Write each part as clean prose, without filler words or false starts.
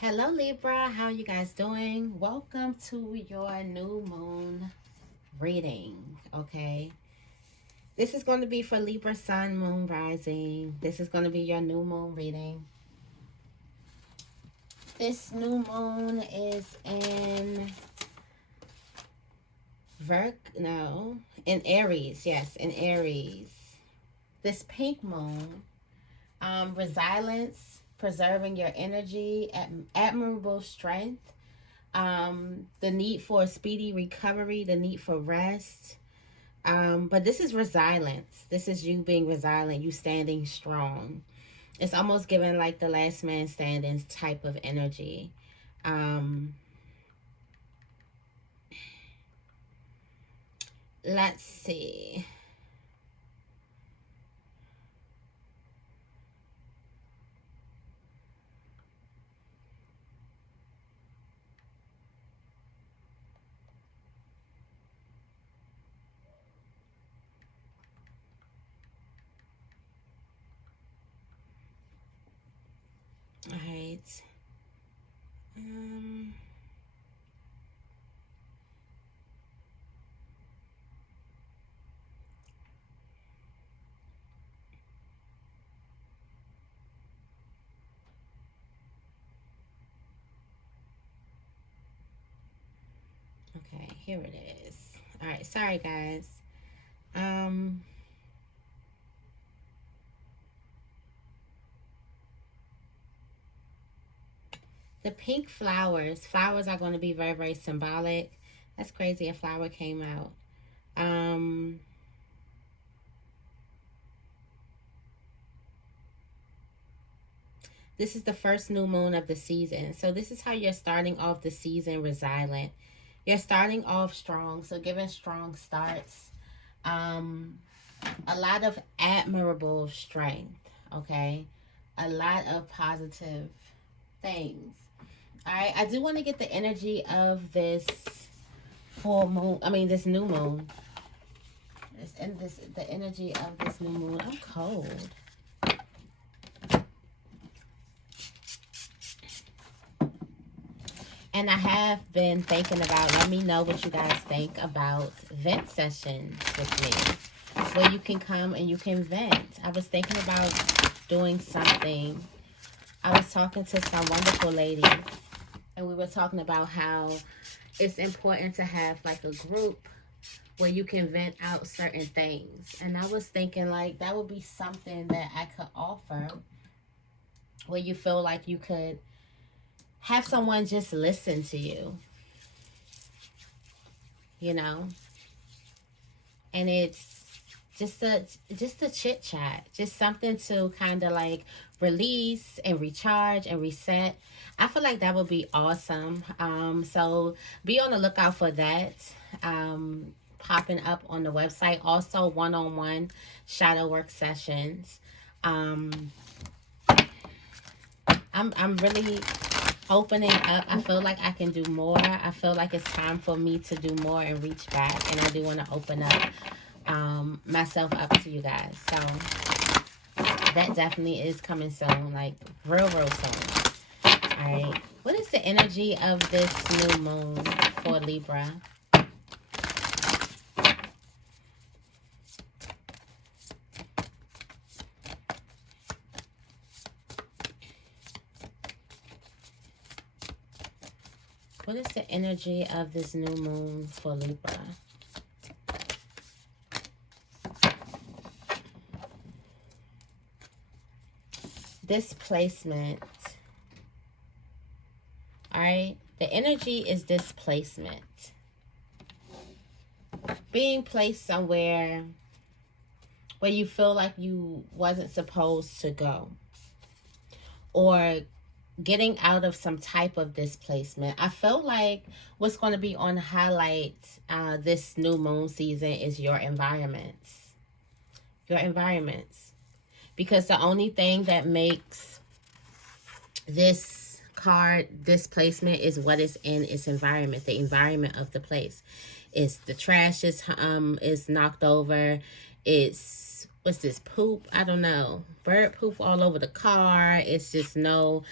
Hello Libra, how are you guys doing? Welcome to your new moon reading, okay? This is going to be for Libra Sun, Moon, Rising. This is going to be your new moon reading. This new moon is in in Aries. Yes, in Aries. This pink moon, resilience, preserving your energy, admirable strength, the need for a speedy recovery, the need for rest. But this is resilience. This is you being resilient, you standing strong. It's almost given like the last man standing type of energy. Um, let's see. All right. Um, okay, here it is. All right, sorry guys. Um, the pink flowers. Flowers are going to be very, very symbolic. That's crazy. A flower came out. Um, this is the first new moon of the season. So this is how you're starting off the season resilient. You're starting off strong. So giving strong starts. A lot of admirable strength. Okay. A lot of positive things. All right. I do want to get the energy of this full moon. I mean, this new moon. The energy of this new moon. I'm cold. And I have been thinking about, let me know what you guys think about vent sessions with me, where you can come and you can vent. I was thinking about doing something. I was talking to some wonderful ladies, and we were talking about how it's important to have like a group where you can vent out certain things. And I was thinking like that would be something that I could offer, where you feel like you could have someone just listen to you, you know, and it's just a chit chat, just something to kind of like release and recharge and reset. I feel like that would be awesome. So be on the lookout for that. Popping up on the website. Also, one-on-one shadow work sessions. I'm really opening up. I feel like I can do more. I feel like it's time for me to do more and reach back. And I do want to open up myself up to you guys. So that definitely is coming soon. Like real soon. Alright. What is the energy of this new moon for Libra? What is the energy of this new moon for Libra? Displacement. All right. The energy is displacement. Being placed somewhere where you feel like you wasn't supposed to go. Or getting out of some type of displacement. I feel like what's going to be on highlight this new moon season is your environments. Your environments. Because the only thing that makes this card displacement is what is in its environment, the environment of the place. It's the trash is knocked over. It's, what's this, poop? I don't know. Bird poop all over the car. It's just no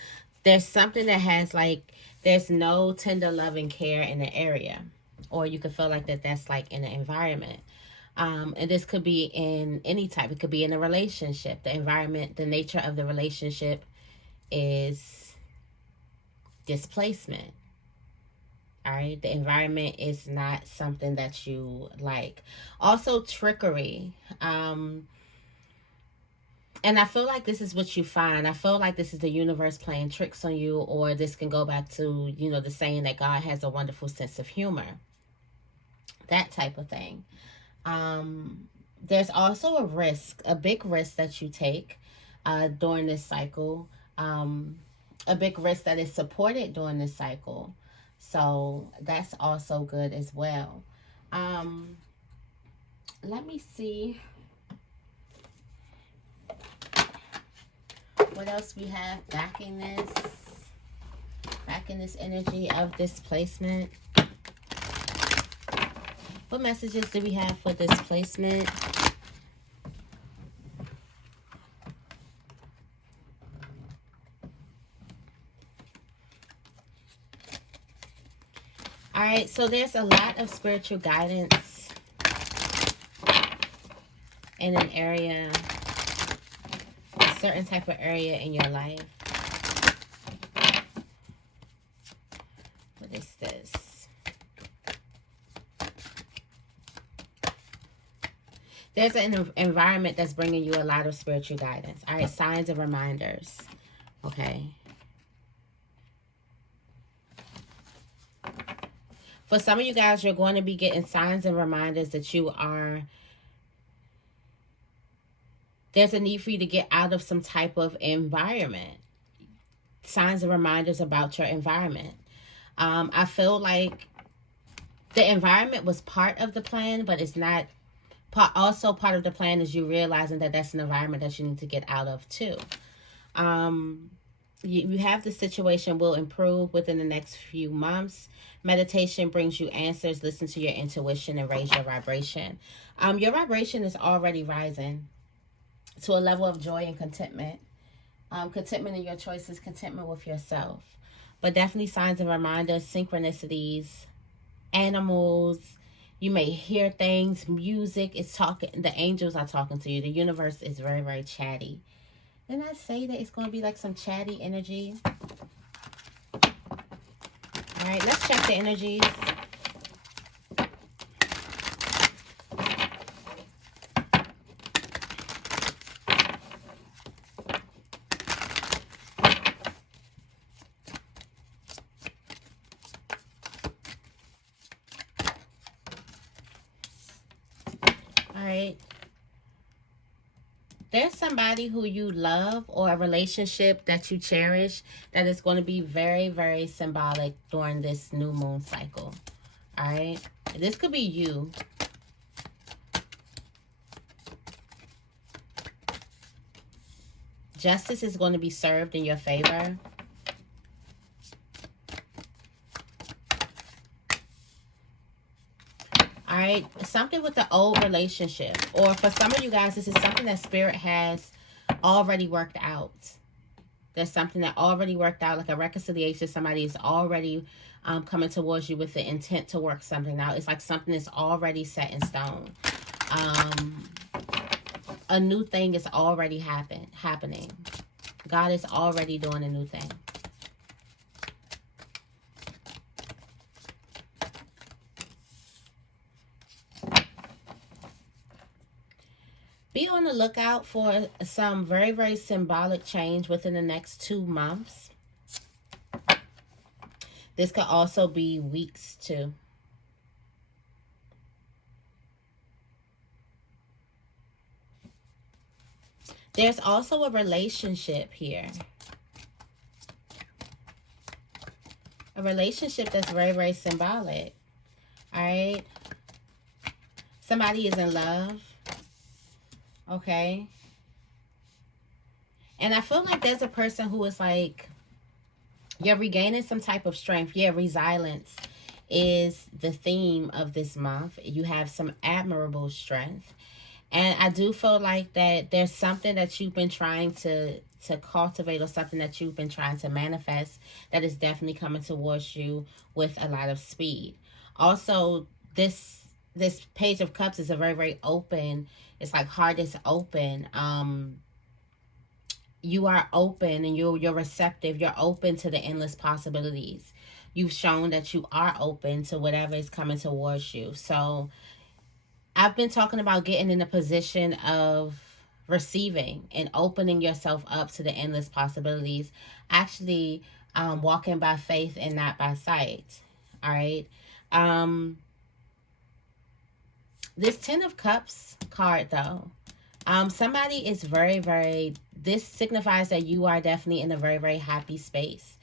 there's something that has like, there's no tender love and care in the area, or you could feel like that's like in the environment. And this could be in any type. It could be in a relationship. The environment, the nature of the relationship is displacement. All right. The environment is not something that you like. Also, trickery. And I feel like this is what you find. I feel like this is the universe playing tricks on you, or this can go back to, the saying that God has a wonderful sense of humor. That type of thing. There's also a risk, a big risk that you take during this cycle. A big risk that is supported during this cycle. So that's also good as well. Let me see what else we have backing this energy of displacement. What messages do we have for displacement? All right, so there's a lot of spiritual guidance in an area, a certain type of area in your life. What is this? There's an environment that's bringing you a lot of spiritual guidance. All right, signs and reminders. Okay. For some of you guys, you're going to be getting signs and reminders that there's a need for you to get out of some type of environment. Signs and reminders about your environment. I feel like the environment was part of the plan, but it's not. Also part of the plan is you realizing that that's an environment that you need to get out of too. You have the situation will improve within the next few months. Meditation brings you answers. Listen to your intuition and raise your vibration. Your vibration is already rising to a level of joy and contentment. Contentment in your choices, contentment with yourself. But definitely signs and reminders, synchronicities, animals. You may hear things, music is talking. The angels are talking to you. The universe is very, very chatty. Didn't I say that it's going to be like some chatty energy? All right, let's check the energies. There's somebody who you love or a relationship that you cherish that is going to be very, very symbolic during this new moon cycle. All right. This could be you. Justice is going to be served in your favor. All right, something with the old relationship. Or for some of you guys, this is something that Spirit has already worked out. There's something that already worked out, like a reconciliation. Somebody is already coming towards you with the intent to work something out. It's like something is already set in stone. A new thing is already happening. God is already doing a new thing. Be on the lookout for some very, very symbolic change within the next 2 months. This could also be weeks too. There's also a relationship here. A relationship that's very, very symbolic. All right. Somebody is in love. Okay. And I feel like there's a person who is like, you're regaining some type of strength. Yeah, resilience is the theme of this month. You have some admirable strength. And I do feel like that there's something that you've been trying to to cultivate, or something that you've been trying to manifest, that is definitely coming towards you with a lot of speed. Also, this Page of Cups is a very, very open, it's like heart is open. You are open, and you're receptive, you're open to the endless possibilities. You've shown that you are open to whatever is coming towards you. So I've been talking about getting in a position of receiving and opening yourself up to the endless possibilities. Actually, walking by faith and not by sight. All right. Um, this Ten of Cups card, though, somebody is very, very, this signifies that you are definitely in a very, very happy space.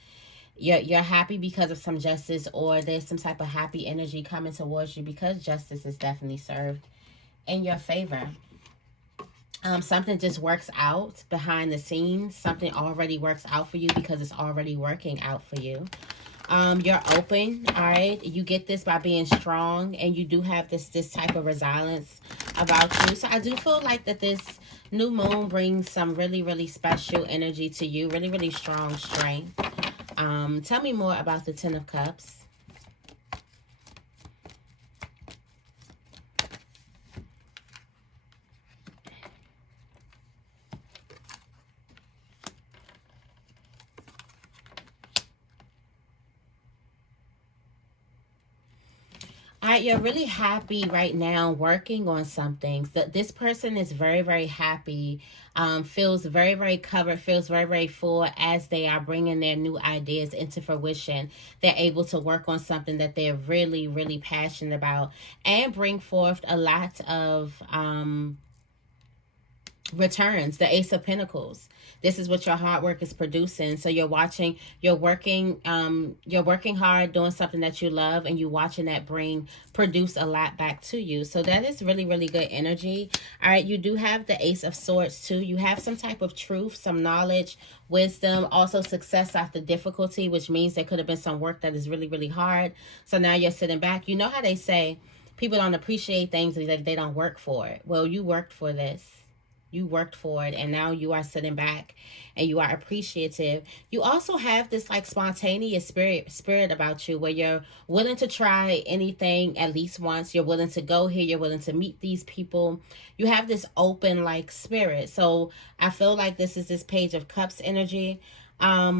You're happy because of some justice, or there's some type of happy energy coming towards you because justice is definitely served in your favor. Something just works out behind the scenes. Something already works out for you because it's already working out for you. You're open, all right? You get this by being strong, and you do have this type of resilience about you. So I do feel like that this new moon brings some really, really special energy to you, really, really strong strength. Tell me more about the Ten of Cups. All right, you're really happy right now working on something. This person is very, very happy, feels very, very covered, feels very, very full as they are bringing their new ideas into fruition. They're able to work on something that they're really, really passionate about, and bring forth a lot of returns. The Ace of Pentacles, this is what your hard work is producing. So you're watching, you're working hard doing something that you love, and you watching that produce a lot back to you. So that is really, really good energy. All right, you do have the Ace of Swords too. You have some type of truth, some knowledge, wisdom, also success after difficulty, which means there could have been some work that is really, really hard. So now you're sitting back. You know how they say people don't appreciate things if they don't work for it. Well, you worked for this. You worked for it, and now you are sitting back and you are appreciative. You also have this like spontaneous spirit about you, where you're willing to try anything at least once. You're willing to go here, you're willing to meet these people. You have this open like spirit. So I feel like this is this Page of Cups energy. What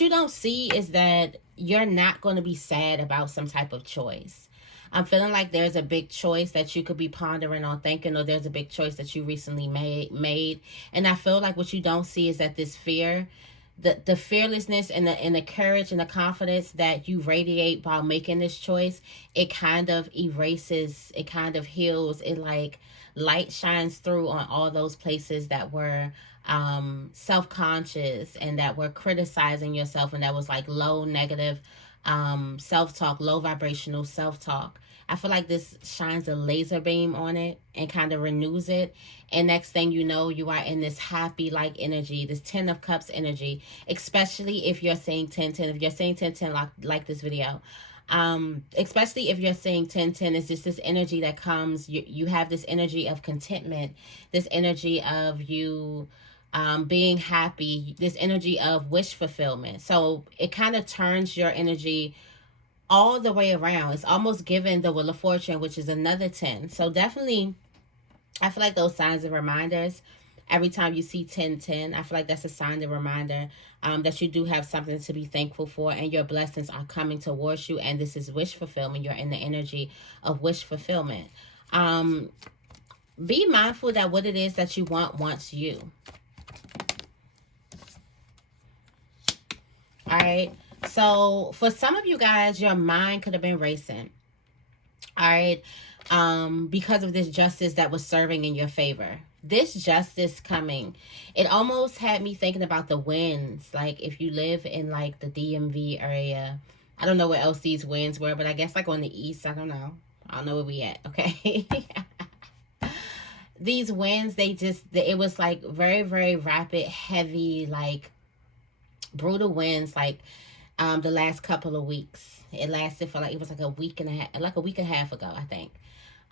you don't see is that you're not going to be sad about some type of choice. I'm feeling like there's a big choice that you could be pondering on thinking, or there's a big choice that you recently made. And I feel like what you don't see is that this fear, the fearlessness and the courage and the confidence that you radiate while making this choice, it kind of erases, it kind of heals, it like light shines through on all those places that were self-conscious, and that were criticizing yourself, and that was like low negative self-talk, low vibrational self-talk. I feel like this shines a laser beam on it and kind of renews it. And next thing you know, you are in this happy like energy, this Ten of Cups energy, especially if you're saying 1010. If you're saying 1010, like this video. Especially if you're saying 1010, it's just this energy that comes, you have this energy of contentment, this energy of you being happy, this energy of wish fulfillment. So it kind of turns your energy all the way around. It's almost giving the Wheel of Fortune, which is another 10. So definitely, I feel like those signs and reminders, every time you see 1010, I feel like that's a sign and reminder that you do have something to be thankful for, and your blessings are coming towards you, and this is wish fulfillment. You're in the energy of wish fulfillment. Be mindful that what it is that you want wants you. All right. So for some of you guys, your mind could have been racing. All right. Because of this justice that was serving in your favor. This justice coming, it almost had me thinking about the winds. Like if you live in like the DMV area, I don't know where else these winds were, but I guess like on the east, I don't know where we at. Okay. These winds, it was like very, very rapid, heavy, like brutal winds, like the last couple of weeks. It lasted for like, it was like a week and a half ago, I think.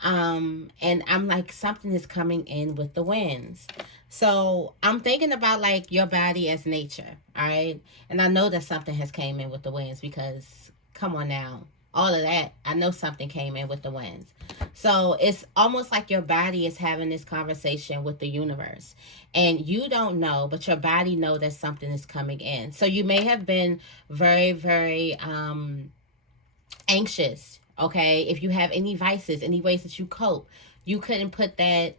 And I'm like, something is coming in with the winds. So I'm thinking about like your body as nature, all right? And I know that something has came in with the winds because come on now. All of that, I know something came in with the winds. So it's almost like your body is having this conversation with the universe. And you don't know, but your body know that something is coming in. So you may have been very, very anxious. Okay, if you have any vices, any ways that you cope, you couldn't put that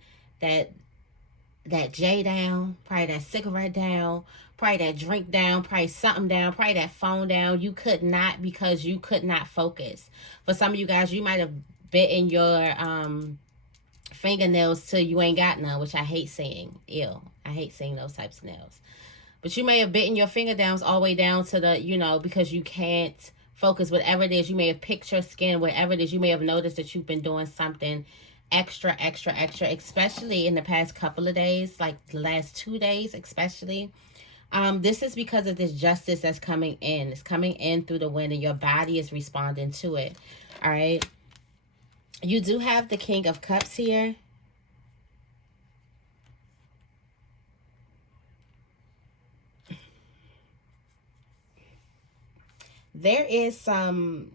that J down, probably that cigarette down, probably that drink down, probably something down, probably that phone down. You could not, because you could not focus. For some of you guys, you might have bitten your fingernails till you ain't got none, which I hate seeing. Ew, I hate seeing those types of nails. But you may have bitten your fingernails all the way down to the, because you can't focus. Whatever it is, you may have picked your skin. Whatever it is, you may have noticed that you've been doing something extra, extra, extra, especially in the past couple of days, like the last 2 days, especially. This is because of this justice that's coming in. It's coming in through the wind, and your body is responding to it. All right. You do have the King of Cups here. There is some,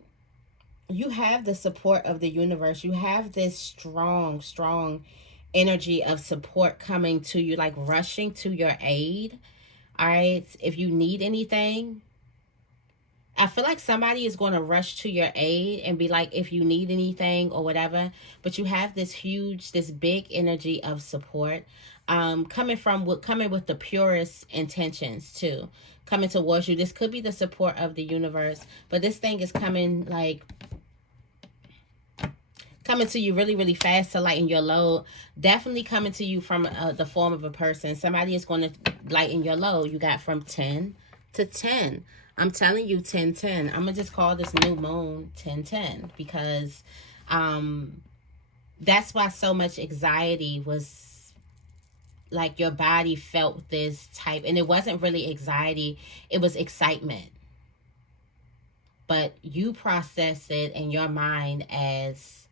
you have the support of the universe. You have this strong, strong energy of support coming to you, like rushing to your aid. All right. If you need anything, I feel like somebody is going to rush to your aid and be like, if you need anything or whatever. But you have this huge, this big energy of support, coming with the purest intentions too, coming towards you. This could be the support of the universe, but this thing is coming like coming to you really, really fast to lighten your load. Definitely coming to you from the form of a person. Somebody is going to lighten your load. You got from 10 to 10. I'm telling you, 10-10. I'm going to just call this new moon 10-10 because that's why so much anxiety was, like, your body felt this type. And it wasn't really anxiety. It was excitement. But you processed it in your mind as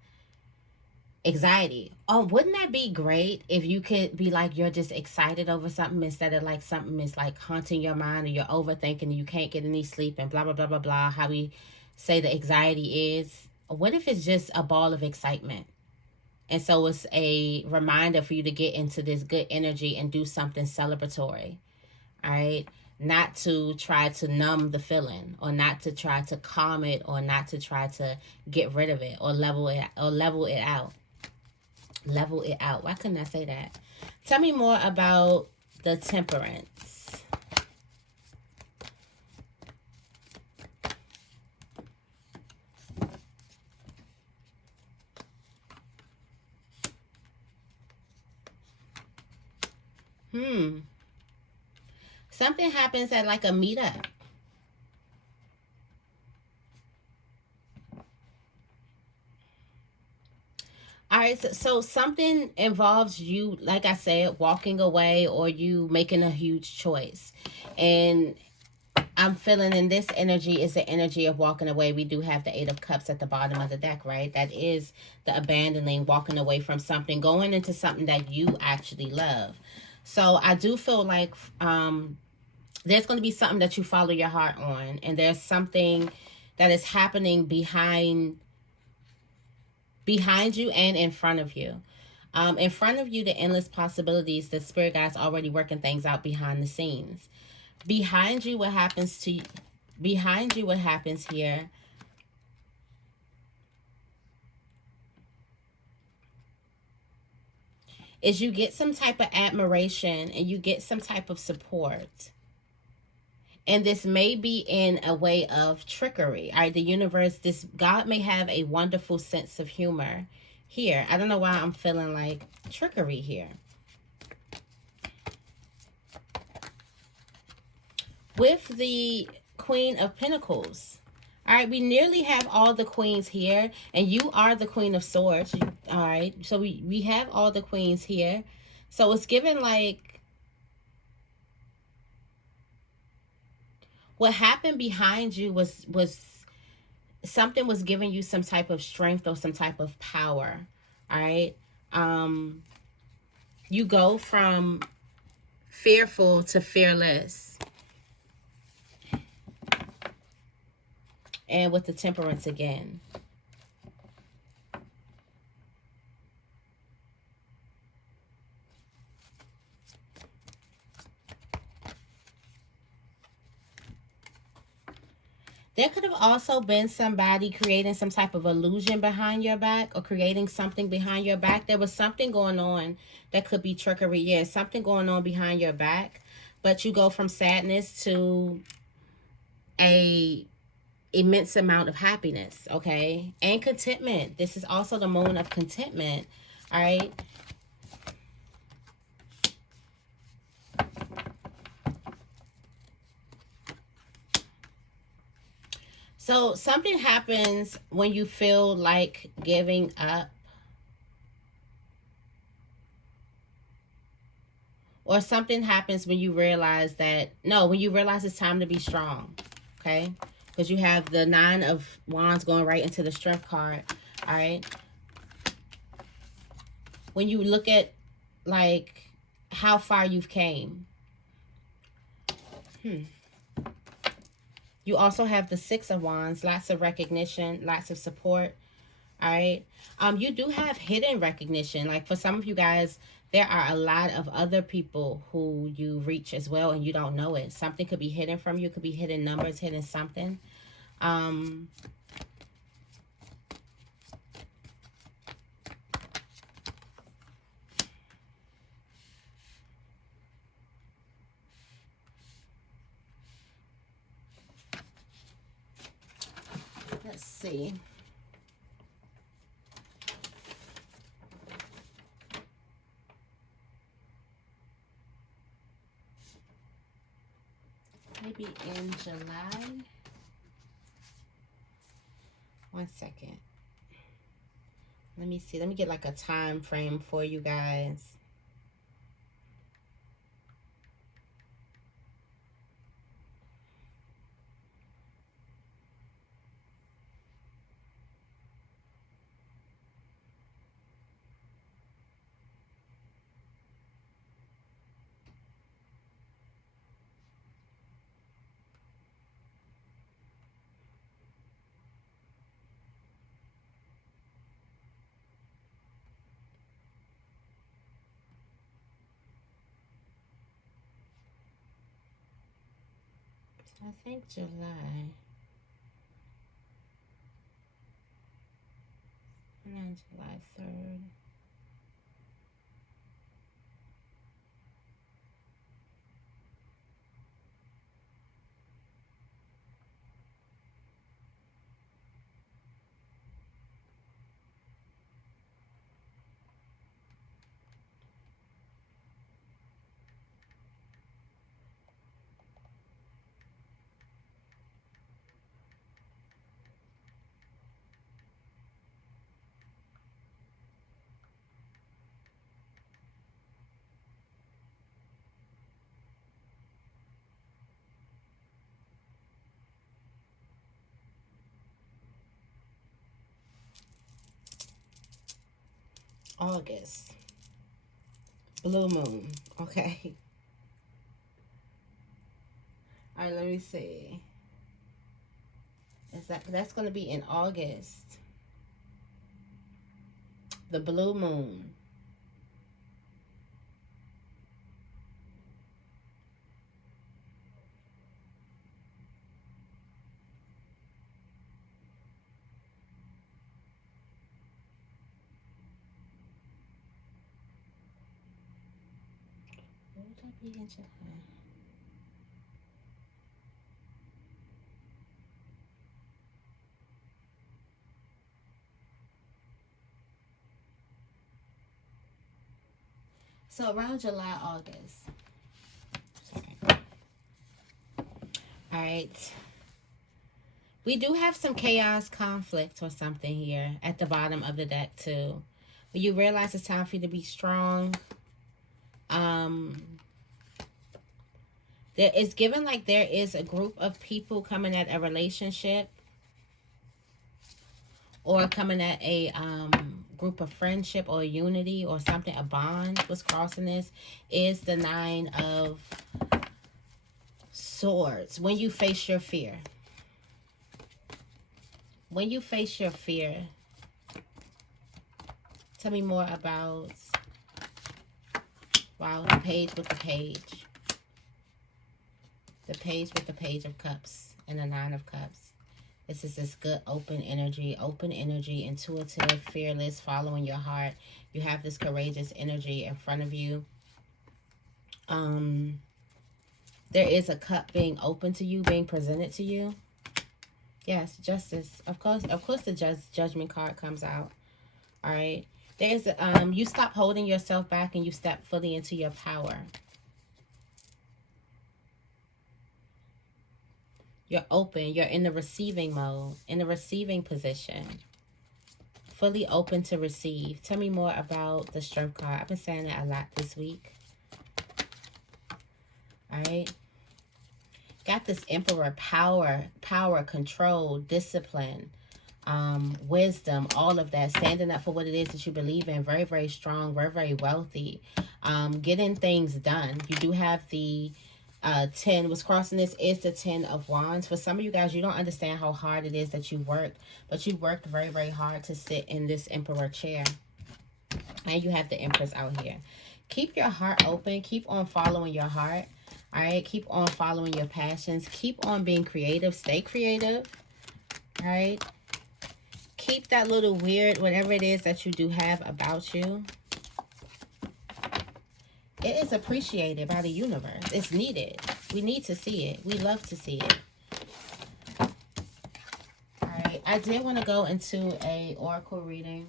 anxiety. Oh, wouldn't that be great if you could be like, you're just excited over something instead of like something is like haunting your mind, or you're overthinking and you can't get any sleep and blah blah blah blah blah, how we say the anxiety is. What if it's just a ball of excitement? And so it's a reminder for you to get into this good energy and do something celebratory. All right, not to try to numb the feeling, or not to try to calm it, or not to try to get rid of it, or level it out. Level it out. Why couldn't I say that? Tell me more about the Temperance. Something happens at like a meetup. All right, so something involves you, like I said, walking away, or you making a huge choice. And I'm feeling in this energy is the energy of walking away. We do have the Eight of Cups at the bottom of the deck, right? That is the abandoning, walking away from something, going into something that you actually love. So I do feel like there's going to be something that you follow your heart on, and there's something that is happening behind you and in front of you. In front of you, the endless possibilities, the spirit guides already working things out behind the scenes. Behind you, what happens here is you get some type of admiration and you get some type of support. And this may be in a way of trickery. All right, the universe, this God may have a wonderful sense of humor here. I don't know why I'm feeling like trickery here. With the Queen of Pentacles. All right, we nearly have all the queens here, and you are the Queen of Swords. All right, so we have all the queens here. So it's given like what happened behind you was something was giving you some type of strength or some type of power. All right. You go from fearful to fearless. And with the Temperance again. There could have also been somebody creating some type of illusion behind your back, or creating something behind your back. There was something going on that could be trickery. Yeah, something going on behind your back. But you go from sadness to a immense amount of happiness, okay? And contentment. This is also the moon of contentment, all right? So something happens when you feel like giving up, or something happens when you realize that, no, when you realize it's time to be strong, okay? Because you have the Nine of Wands going right into the Strength card, all right? When you look at, like, how far you've came. You also have the Six of Wands, lots of recognition, lots of support, all right? You do have hidden recognition. Like, for some of you guys, there are a lot of other people who you reach as well, and you don't know it. Something could be hidden from you. It could be hidden numbers, hidden something. Let's see. Maybe in July. One second. Let me see. Let me get like a time frame for you guys. I think July. And July 3rd. August. Blue moon. Okay. All right, let me see. That's going to be in August. The blue moon. What would that be in July? So around July, August. Sorry. All right. We do have some chaos, conflict, or something here at the bottom of the deck too. When you realize it's time for you to be strong. There is given like there is a group of people coming at a relationship, or coming at a group of friendship or unity or something, a bond was crossing this, is the Nine of Swords. When you face your fear. When you face your fear, tell me more about, wow, the page with the page. The page with the Page of Cups and the Nine of Cups. This is this good open energy, intuitive, fearless, following your heart. You have this courageous energy in front of you. There is a cup being open to you, being presented to you. Yes, justice. Of course the judgment card comes out. All right. There's you stop holding yourself back and you step fully into your power. You're open. You're in the receiving mode, in the receiving position. Fully open to receive. Tell me more about the Strength card. I've been saying it a lot this week. All right. Got this Emperor, power, control, discipline, wisdom, all of that. Standing up for what it is that you believe in. Very, very strong, very, very wealthy. Getting things done. You do have the 10. What's crossing this is the 10 of Wands. For some of you guys, you don't understand how hard it is that you worked, but you worked very, very hard to sit in this Emperor chair. And you have the Empress out here. Keep your heart open. Keep on following your heart. All right. Keep on following your passions. Keep on being creative. Stay creative. All right. Keep that little weird, whatever it is that you do have about you. It is appreciated by the universe. It's needed. We need to see it. We love to see it. All right. I did want to go into a oracle reading.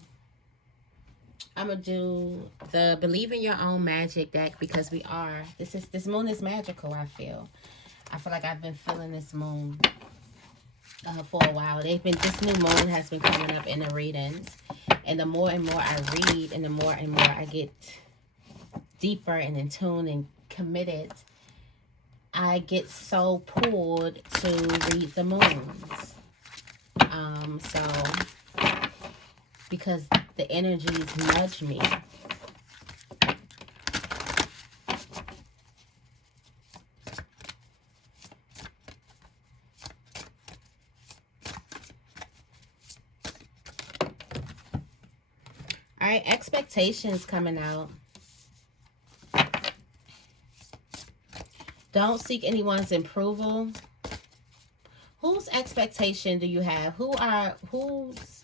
I'm going to do the Believe in Your Own Magic deck because we are. This moon is magical, I feel. I feel like I've been feeling this moon for a while. This new moon has been coming up in the readings. And the more and more I read and the more and more I get deeper and in tune and committed, I get so pulled to read the moons. So because the energies nudge me. All right, expectations coming out. Don't seek anyone's approval. Whose expectation do you have? Whose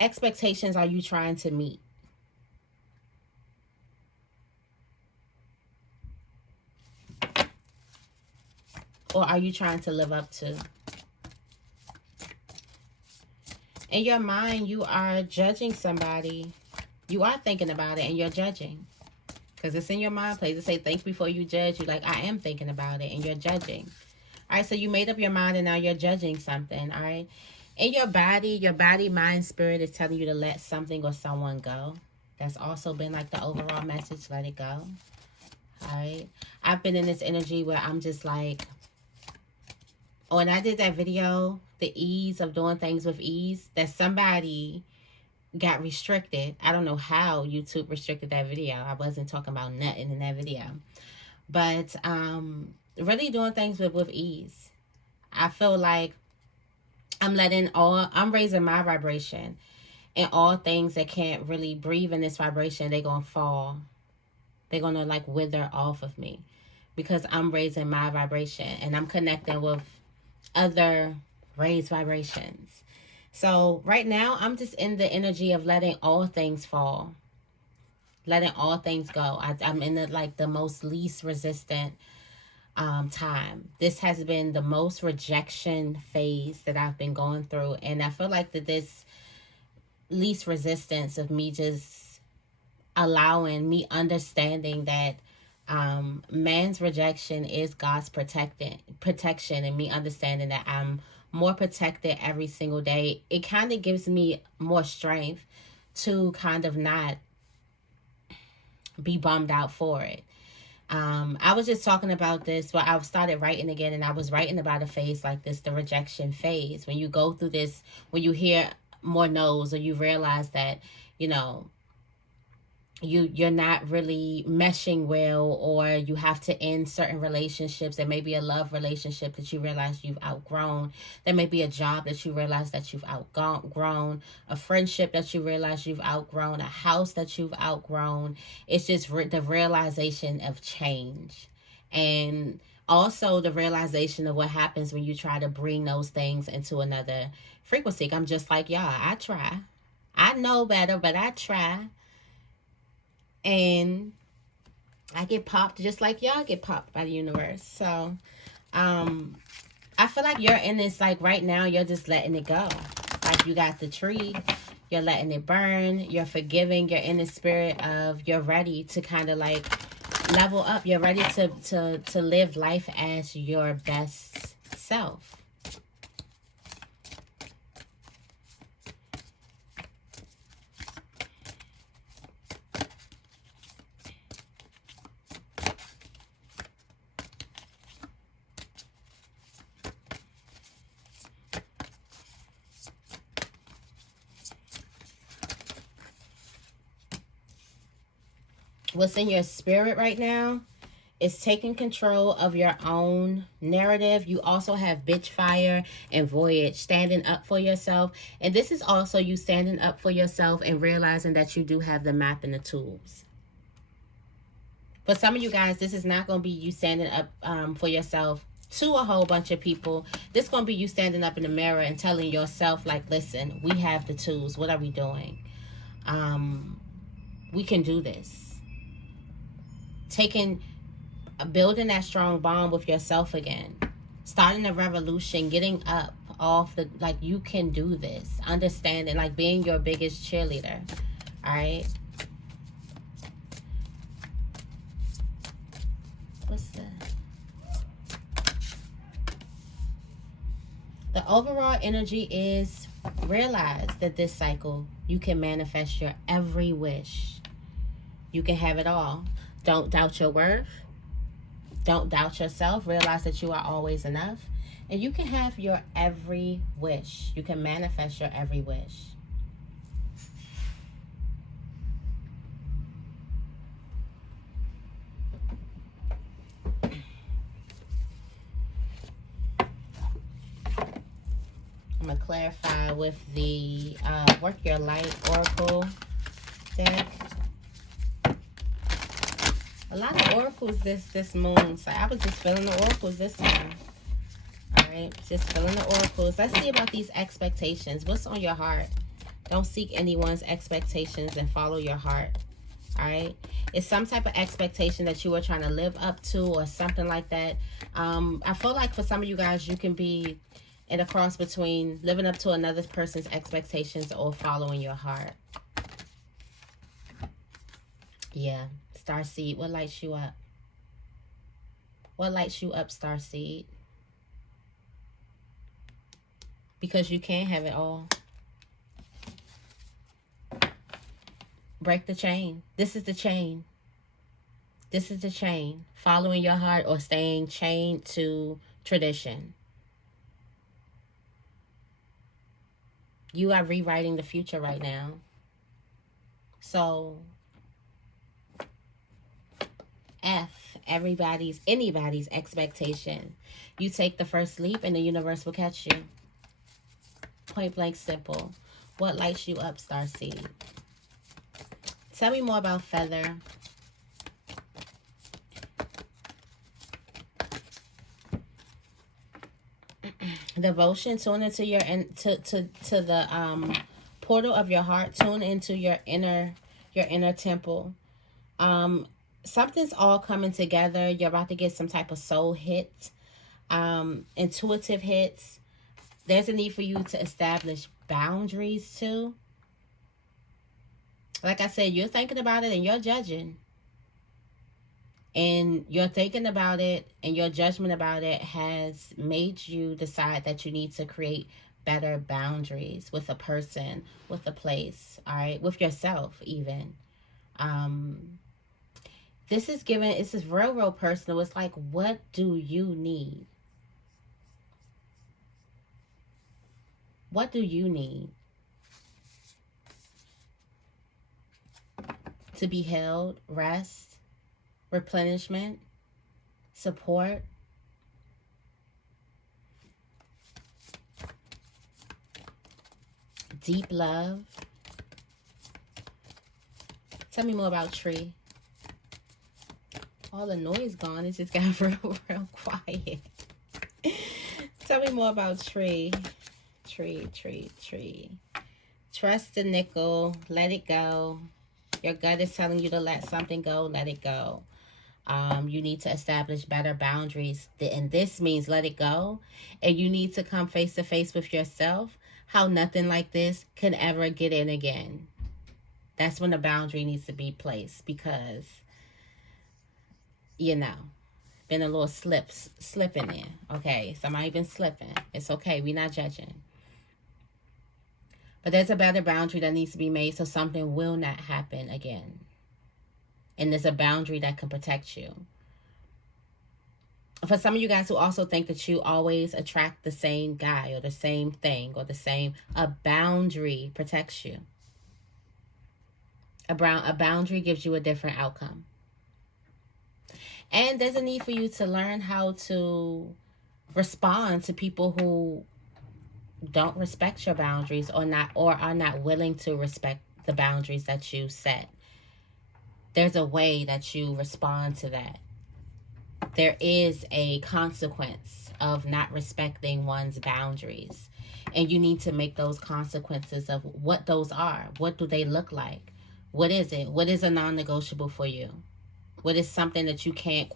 expectations are you trying to meet? Or are you trying to live up to? In your mind, you are judging somebody. You are thinking about it and you're judging. Because it's in your mind place. It say think before you judge. You're like, I am thinking about it and you're judging. All right, so you made up your mind and now you're judging something. All right. In your body, mind, spirit is telling you to let something or someone go. That's also been like the overall message. Let it go. All right. I've been in this energy where I'm just like, when I did that video, the ease of doing things with ease, that somebody got restricted. I don't know how YouTube restricted that video. I wasn't talking about nothing in that video. But really doing things with ease. I feel like I'm raising my vibration. And all things that can't really breathe in this vibration, they're going to fall. They're going to like wither off of me. Because I'm raising my vibration. And I'm connecting with other raised vibrations. So right now, I'm just in the energy of letting all things fall. Letting all things go. I'm in the most least resistant time. This has been the most rejection phase that I've been going through. And I feel like that this least resistance of me just allowing, me understanding that man's rejection is God's protection, and me understanding that I'm more protected every single day. It kind of gives me more strength to kind of not be bummed out for it. I was just talking about this. Well, I started writing again, and I was writing about a phase like this, the rejection phase. When you go through this, when you hear more no's, or you realize that, you know, you're not really meshing well, or you have to end certain relationships. There may be a love relationship that you realize you've outgrown. There may be a job that you realize that you've outgrown, a friendship that you realize you've outgrown, a house that you've outgrown. It's just the realization of change, and also the realization of what happens when you try to bring those things into another frequency. I'm just like y'all. I try. I know better, but I try. And I get popped just like y'all get popped by the universe. So I feel like you're in this, like right now, you're just letting it go. Like you got the tree, you're letting it burn, you're forgiving, you're in the spirit of, you're ready to kind of like level up. You're ready to live life as your best self. What's in your spirit right now is taking control of your own narrative. You also have bitch fire and voyage, standing up for yourself. And this is also you standing up for yourself and realizing that you do have the map and the tools. For some of you guys, this is not going to be you standing up for yourself to a whole bunch of people. This is going to be you standing up in the mirror and telling yourself, like, listen, we have the tools. What are we doing? We can do this. Building that strong bond with yourself again, starting a revolution, getting up off the, like, you can do this, understanding, like being your biggest cheerleader. All right, what's the overall energy is, realize that this cycle you can manifest your every wish. You can have it all. Don't doubt your worth. Don't doubt yourself. Realize that you are always enough. And you can have your every wish. You can manifest your every wish. I'm going to clarify with the Work Your Light Oracle deck. A lot of oracles this moon. So I was just feeling the oracles this time. All right. Just feeling the oracles. Let's see about these expectations. What's on your heart? Don't seek anyone's expectations and follow your heart. All right. It's some type of expectation that you are trying to live up to or something like that. I feel like for some of you guys, you can be at a cross between living up to another person's expectations or following your heart. Yeah. Starseed, what lights you up? What lights you up, Starseed? Because you can have it all. Break the chain. This is the chain. This is the chain. Following your heart or staying chained to tradition. You are rewriting the future right now. So anybody's expectation. You take the first leap and the universe will catch you. Point blank simple. What lights you up, Starseed? Tell me more about Feather. Devotion. Tune into your to the portal of your heart. Tune into your inner temple. Something's all coming together. You're about to get some type of soul hit, intuitive hits. There's a need for you to establish boundaries too. Like I said, you're thinking about it and you're judging. And you're thinking about it and your judgment about it has made you decide that you need to create better boundaries with a person, with a place, all right, with yourself even. This is giving, this is real, real personal. It's like, what do you need? What do you need? To be held, rest, replenishment, support. Deep love. Tell me more about tree. All the noise gone. It just got real, real quiet. Tell me more about tree. Tree, tree, tree. Trust the nickel. Let it go. Your gut is telling you to let something go. Let it go. You need to establish better boundaries. And this means let it go. And you need to come face to face with yourself. How nothing like this can ever get in again. That's when the boundary needs to be placed. Because, you know, been a little slip in there. Okay, somebody been slipping. It's okay. We're not judging. But there's a better boundary that needs to be made so something will not happen again. And there's a boundary that can protect you. For some of you guys who also think that you always attract the same guy or the same thing or the same, a boundary protects you. A boundary gives you a different outcome. And there's a need for you to learn how to respond to people who don't respect your boundaries or are not willing to respect the boundaries that you set. There's a way that you respond to that. There is a consequence of not respecting one's boundaries. And you need to make those consequences of what those are. What do they look like? What is it? What is a non-negotiable for you? What is something that we can't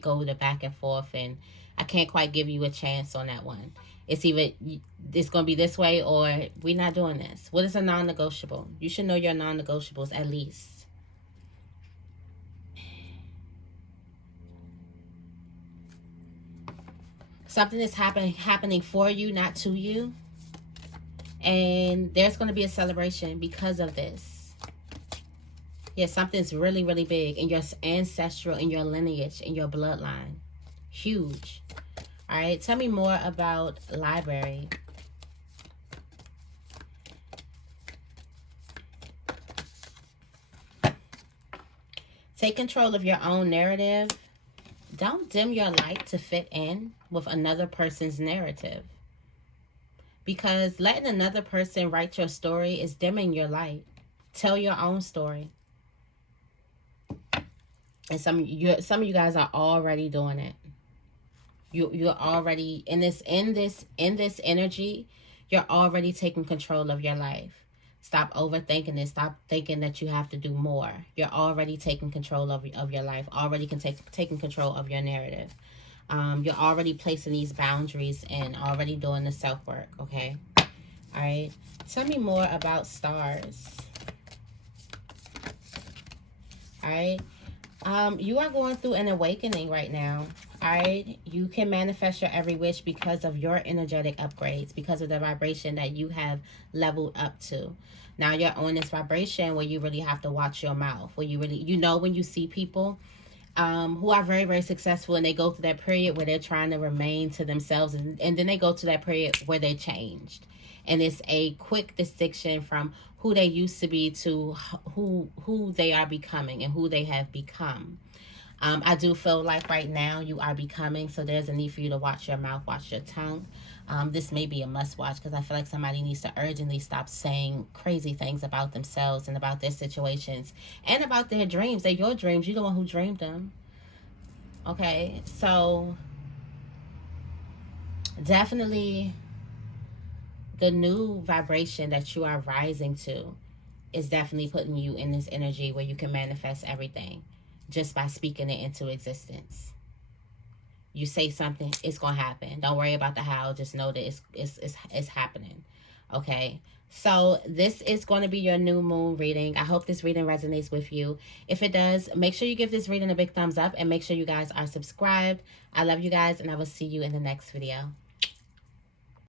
go the back and forth, and I can't quite give you a chance on that one. It's either it's going to be this way or we're not doing this. What is a non-negotiable? You should know your non-negotiables at least. Something is happening for you, not to you. And there's going to be a celebration because of this. Yeah, something's really, really big in your ancestral, in your lineage, in your bloodline. Huge. All right, tell me more about library. Take control of your own narrative. Don't dim your light to fit in with another person's narrative. Because letting another person write your story is dimming your light. Tell your own story. And some of you guys are already doing it. You're already in this energy. You're already taking control of your life. Stop overthinking it. Stop thinking that you have to do more. You're already taking control of your life. Already taking control of your narrative. You're already placing these boundaries and already doing the self-work, okay? All right. Tell me more about stars. All right. You are going through an awakening right now. All right. You can manifest your every wish because of your energetic upgrades, because of the vibration that you have leveled up to. Now you're on this vibration where you really have to watch your mouth, where you really, when you see people who are very, very successful and they go through that period where they're trying to remain to themselves, and then they go to that period where they changed. And it's a quick distinction from who they used to be to who they are becoming and who they have become. I do feel like right now you are becoming, so there's a need for you to watch your mouth, watch your tongue. This may be a must watch because I feel like somebody needs to urgently stop saying crazy things about themselves and about their situations and about their dreams. They're your dreams. You're the one who dreamed them. Okay, so definitely the new vibration that you are rising to is definitely putting you in this energy where you can manifest everything just by speaking it into existence. You say something, it's gonna happen. Don't worry about the how. Just know that it's happening. Okay. So this is going to be your new moon reading. I hope this reading resonates with you. If it does, make sure you give this reading a big thumbs up and make sure you guys are subscribed. I love you guys, and I will see you in the next video.